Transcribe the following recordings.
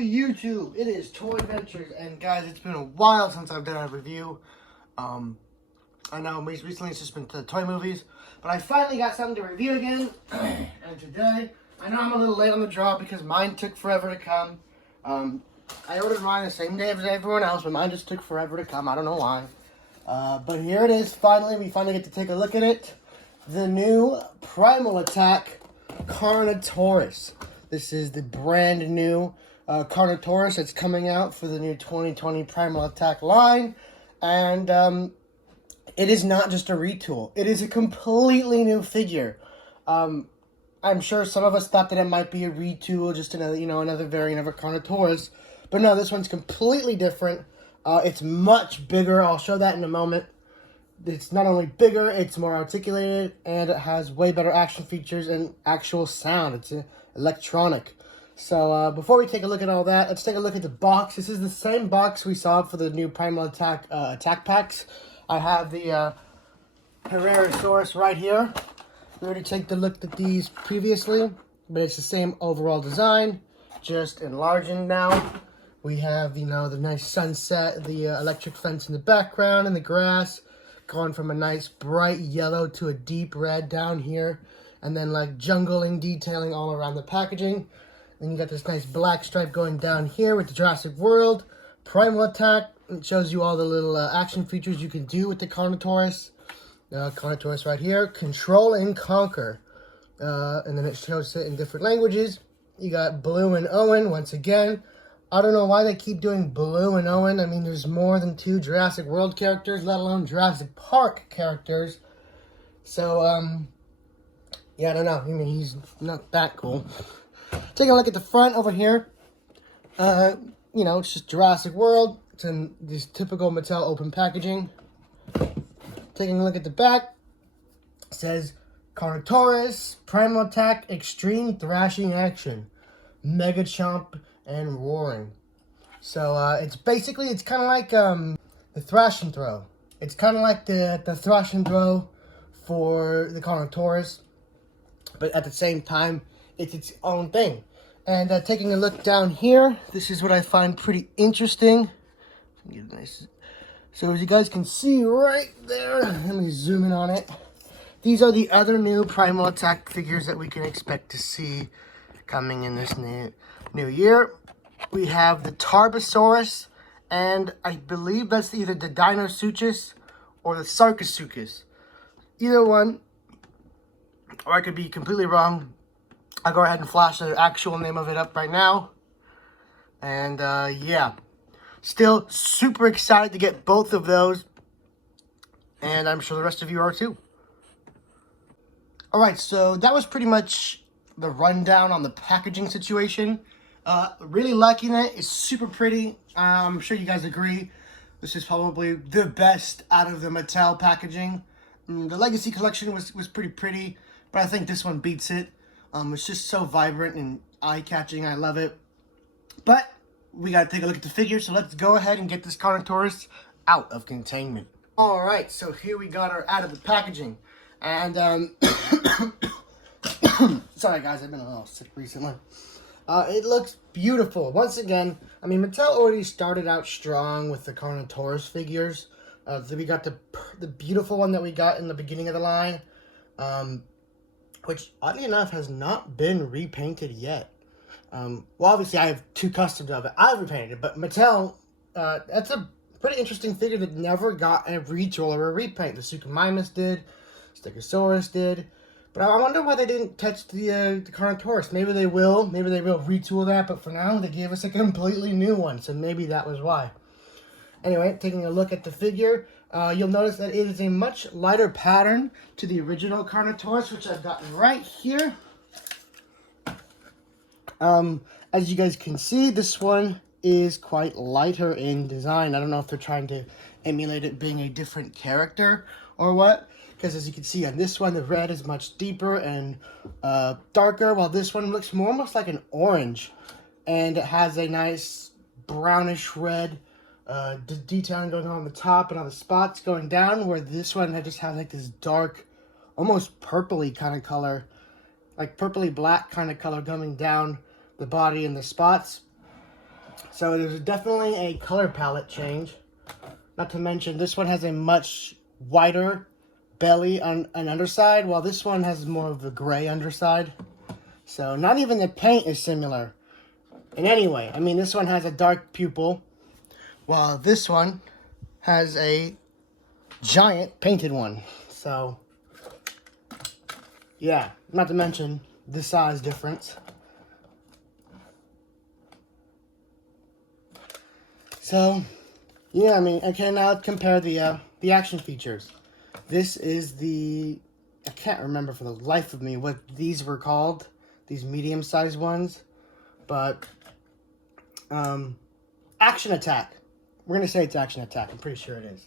YouTube, it is Toy Adventures, and guys, it's been a while since I've done a review. I know recently it's just been the toy movies, but I finally got something to review again. And today, I know I'm a little late on the draw because mine took forever to come. I ordered mine the same day as everyone else, but mine just took forever to come. I don't know why. But here it is. Finally, we finally get to take a look at it. The new Primal attack, Carnotaurus. This is the brand new Carnotaurus that's coming out for the new 2020 Primal Attack line. And it is not just a retool. It is a completely new figure. I'm sure some of us thought that it might be a retool, just another, another variant of a Carnotaurus. But no, this one's completely different. It's much bigger. I'll show that in a moment. It's not only bigger, it's more articulated, and it has way better action features and actual sound. It's electronic. So before we take a look at all that, let's take a look at the box. This is the same box we saw for the new Primal Attack attack packs. I have the Carnotaurus right here. We already took a look at these previously, but it's the same overall design, just enlarging now. We have, the nice sunset, the electric fence in the background, and the grass, going from a nice bright yellow to a deep red down here, and then like jungling detailing all around the packaging. Then you got this nice black stripe going down here with the Jurassic World. Primal Attack, it shows you all the little action features you can do with the Carnotaurus. Carnotaurus right here, Control and Conquer. And then it shows it in different languages. You got Blue and Owen once again. I don't know why they keep doing Blue and Owen. I mean, there's more than 2 Jurassic World characters, let alone Jurassic Park characters. So, yeah, I don't know. I mean, he's not that cool. Take a look at the front over here. It's just Jurassic World. It's in this typical Mattel open packaging. Taking a look at the back. It says, Carnotaurus, Primal Attack, Extreme Thrashing Action, Mega Chomp, and Roaring. So it's kind of like the Thrash and Throw. It's kind of like the Thrash and Throw for the Carnotaurus, but at the same time, it's its own thing. And taking a look down here, this is what I find pretty interesting. So as you guys can see right there, let me zoom in on it. These are the other new Primal Attack figures that we can expect to see coming in this new year. We have the Tarbosaurus, and I believe that's either the Dinosuchus or the Sarcosuchus. Either one, or I could be completely wrong. I'll go ahead and flash the actual name of it up right now. And yeah, still super excited to get both of those, and I'm sure the rest of you are too. Alright, so that was pretty much the rundown on the packaging situation. Really liking it. It's super pretty. I'm sure you guys agree. This is probably the best out of the Mattel packaging. The Legacy Collection was pretty pretty, but I think this one beats it. It's just so vibrant and eye-catching. I love it. But we gotta take a look at the figure, so let's go ahead and get this Carnotaurus out of containment. Alright, so here we got her out of the packaging. And, sorry guys, I've been a little sick recently. It looks beautiful. Once again, I mean, Mattel already started out strong with the Carnotaurus figures. So we got the beautiful one that we got in the beginning of the line, which, oddly enough, has not been repainted yet. Well, obviously, I have 2 customs of it. I've repainted it, but Mattel, that's a pretty interesting figure that never got a retool or a repaint. The Suchomimus did, Stegosaurus did. But I wonder why they didn't touch the Carnotaurus. Maybe they will. Maybe they will retool that. But for now, they gave us a completely new one. So maybe that was why. Anyway, taking a look at the figure, you'll notice that it is a much lighter pattern to the original Carnotaurus, which I've got right here. As you guys can see, this one is quite lighter in design. I don't know if they're trying to emulate it being a different character or what. Because as you can see on this one, the red is much deeper and darker, while this one looks more almost like an orange. And it has a nice brownish red detailing going on the top and on the spots going down, where this one just has like this dark, almost purpley kind of color, like purpley black kind of color going down the body and the spots. So there's definitely a color palette change. Not to mention, this one has a much whiter belly on an underside, while this one has more of a gray underside. So not even the paint is similar in any way. I mean, this one has a dark pupil, while this one has a giant painted one. So, yeah, not to mention the size difference. So, yeah, I mean, okay, now let's compare the action features. This is the, I can't remember for the life of me what these were called, these medium-sized ones, but action attack. We're going to say it's action attack. I'm pretty sure it is.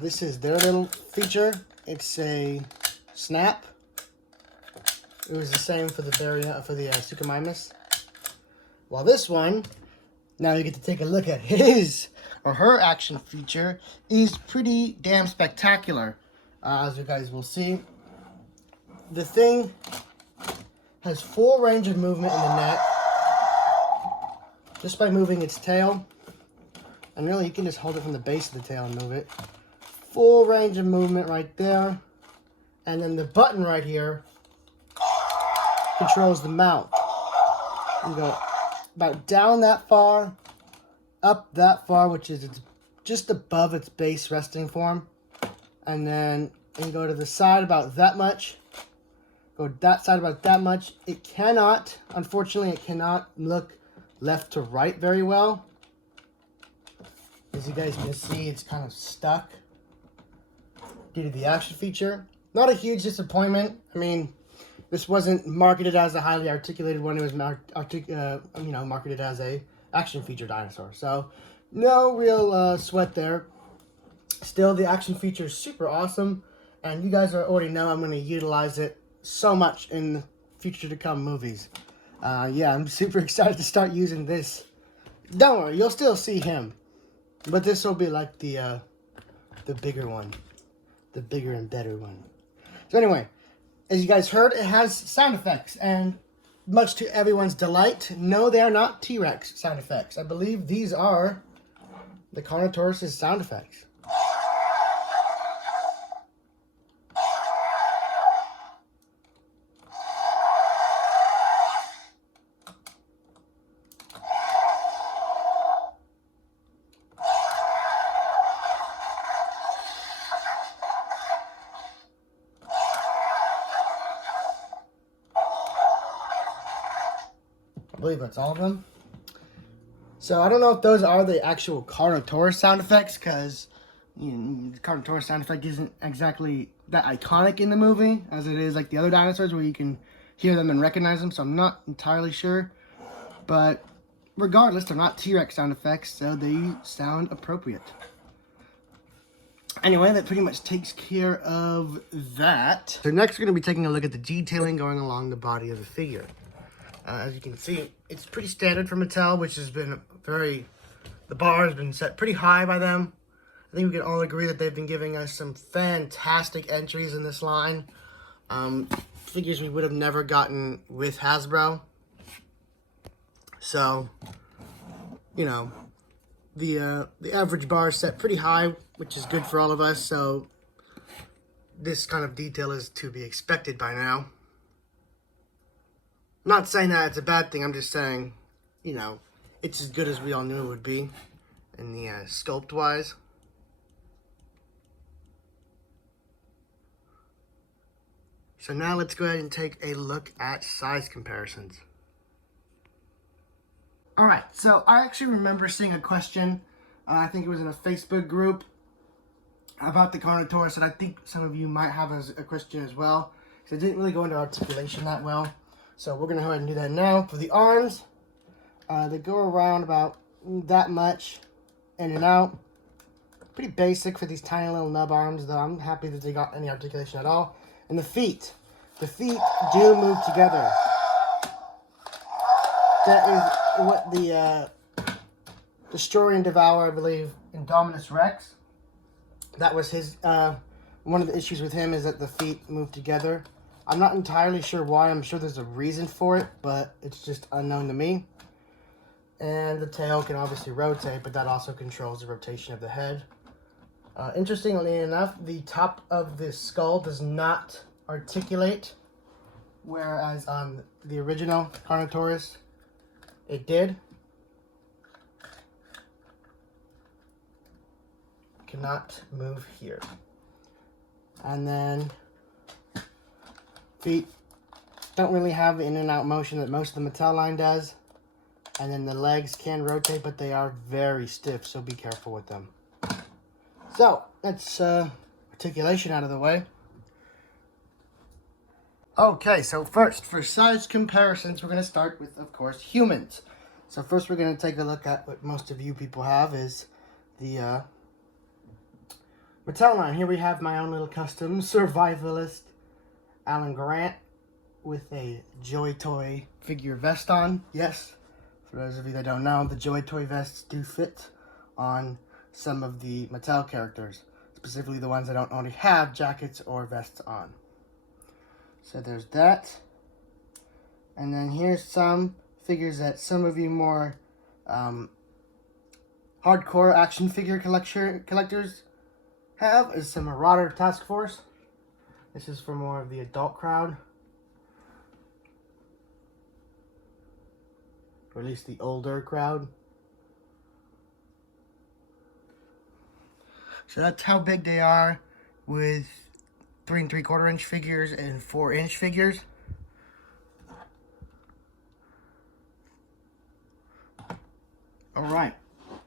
This is their little feature. It's a snap. It was the same for the Suchomimus. While this one, now you get to take a look at his or her action feature, is pretty damn spectacular. As you guys will see, the thing has full range of movement in the neck just by moving its tail. And really, you can just hold it from the base of the tail and move it. Full range of movement right there. And then the button right here controls the mount. You go about down that far, up that far, which is just above its base resting form. And then you go to the side about that much. Go that side about that much. It cannot, unfortunately, it cannot look left to right very well. As you guys can see, it's kind of stuck due to the action feature. Not a huge disappointment. I mean, this wasn't marketed as a highly articulated one. It was marketed as a action feature dinosaur. So no real sweat there. Still, the action feature is super awesome, and you guys already know I'm going to utilize it so much in future to come movies. Yeah, I'm super excited to start using this. Don't worry, you'll still see him, but this will be like the bigger one, the bigger and better one. So anyway, as you guys heard, it has sound effects, and much to everyone's delight, no, they are not T-Rex sound effects. I believe these are the Carnotaurus' sound effects. I believe that's all of them. So I don't know if those are the actual Carnotaurus sound effects, because the Carnotaurus sound effect isn't exactly that iconic in the movie as it is like the other dinosaurs where you can hear them and recognize them. So I'm not entirely sure, but regardless, they're not T-Rex sound effects, so they sound appropriate. Anyway, that pretty much takes care of that. So next we're going to be taking a look at the detailing going along the body of the figure. As you can see, it's pretty standard for Mattel, which has been the bar has been set pretty high by them. I think we can all agree that they've been giving us some fantastic entries in this line. Figures we would have never gotten with Hasbro. So, you know, the average bar is set pretty high, which is good for all of us. So this kind of detail is to be expected by now. I'm not saying that it's a bad thing. I'm just saying, you know, it's as good as we all knew it would be in the sculpt-wise. So now let's go ahead and take a look at size comparisons. Alright, so I actually remember seeing a question, I think it was in a Facebook group, about the Carnotaurus, and I think some of you might have a question as well, because I didn't really go into articulation that well. So we're going to go ahead and do that now. For the arms, they go around about that much in and out. Pretty basic for these tiny little nub arms, though I'm happy that they got any articulation at all. And the feet do move together. That is what the Destroyer and Devour, I believe, Indominus Rex, that was his, one of the issues with him is that the feet move together. I'm not entirely sure why. I'm sure there's a reason for it, but it's just unknown to me. And the tail can obviously rotate, but that also controls the rotation of the head. Interestingly enough, the top of the skull does not articulate, whereas on the original Carnotaurus, it did. Cannot move here. And then feet don't really have the in and out motion that most of the Mattel line does. And then the legs can rotate, but they are very stiff, so be careful with them. So, that's articulation out of the way. Okay, so first, for size comparisons, we're going to start with, of course, humans. So first we're going to take a look at what most of you people have is the Mattel line. Here we have my own little custom survivalist Alan Grant with a Joy Toy figure vest on. Yes, for those of you that don't know, the Joy Toy vests do fit on some of the Mattel characters, specifically the ones that don't already have jackets or vests on. So there's that. And then here's some figures that some of you more hardcore action figure collectors have, is some Marauder Task Force. This is for more of the adult crowd, or at least the older crowd. So that's how big they are, with 3 3/4 inch figures and 4 inch figures. Alright,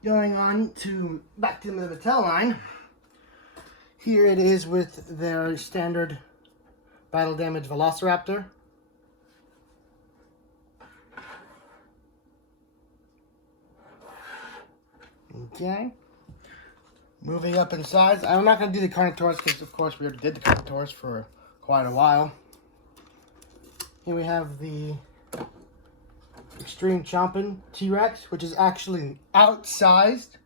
going on to back to the Mattel line. Here it is with their standard battle damage Velociraptor. Okay. Moving up in size. I'm not going to do the Carnotaurus because, of course, we already did the Carnotaurus for quite a while. Here we have the Extreme Chompin' T-Rex, which is actually outsized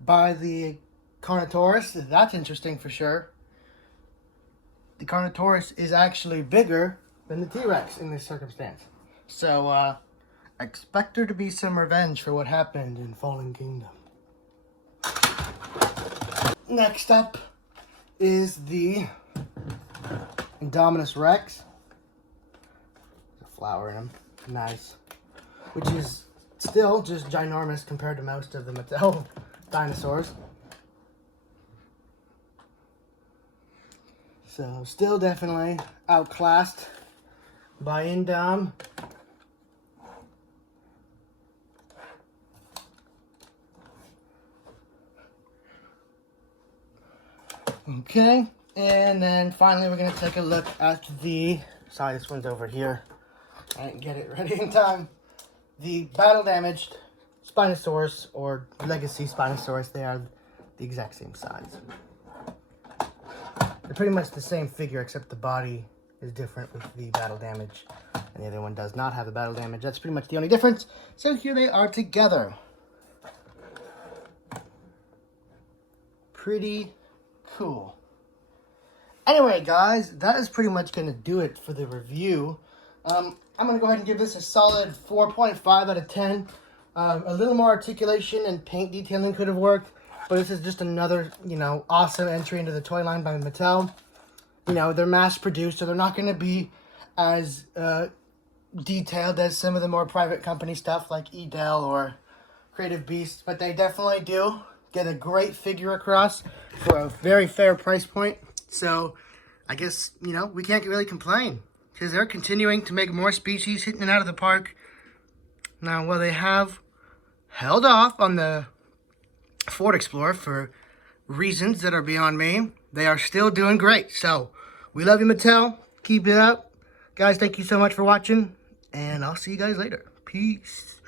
by the Carnotaurus. That's interesting for sure. The Carnotaurus is actually bigger than the T-Rex in this circumstance. So, expect there to be some revenge for what happened in Fallen Kingdom. Next up is the Indominus Rex. There's a flower in him. Nice. Which is still just ginormous compared to most of the Mattel dinosaurs. So, still definitely outclassed by Indom. Okay, and then finally we're going to take a look at the, sorry, this one's over here. I didn't get it ready in time. The battle damaged Spinosaurus, or Legacy Spinosaurus. They are the exact same size. They're pretty much the same figure, except the body is different with the battle damage, and the other one does not have the battle damage. That's pretty much the only difference. So here they are together. Pretty cool. Anyway, guys, that is pretty much going to do it for the review. I'm going to go ahead and give this a solid 4.5 out of 10. A little more articulation and paint detailing could have worked, but this is just another, awesome entry into the toy line by Mattel. They're mass-produced, so they're not going to be as detailed as some of the more private company stuff like Edel or Creative Beast, but they definitely do get a great figure across for a very fair price point. So I guess, we can't really complain, because they're continuing to make more species hitting it out of the park. Now, while they have held off on the Ford Explorer for reasons that are beyond me, they are still doing great. So we love you, Mattel. Keep it up. Guys, thank you so much for watching, and I'll see you guys later. Peace.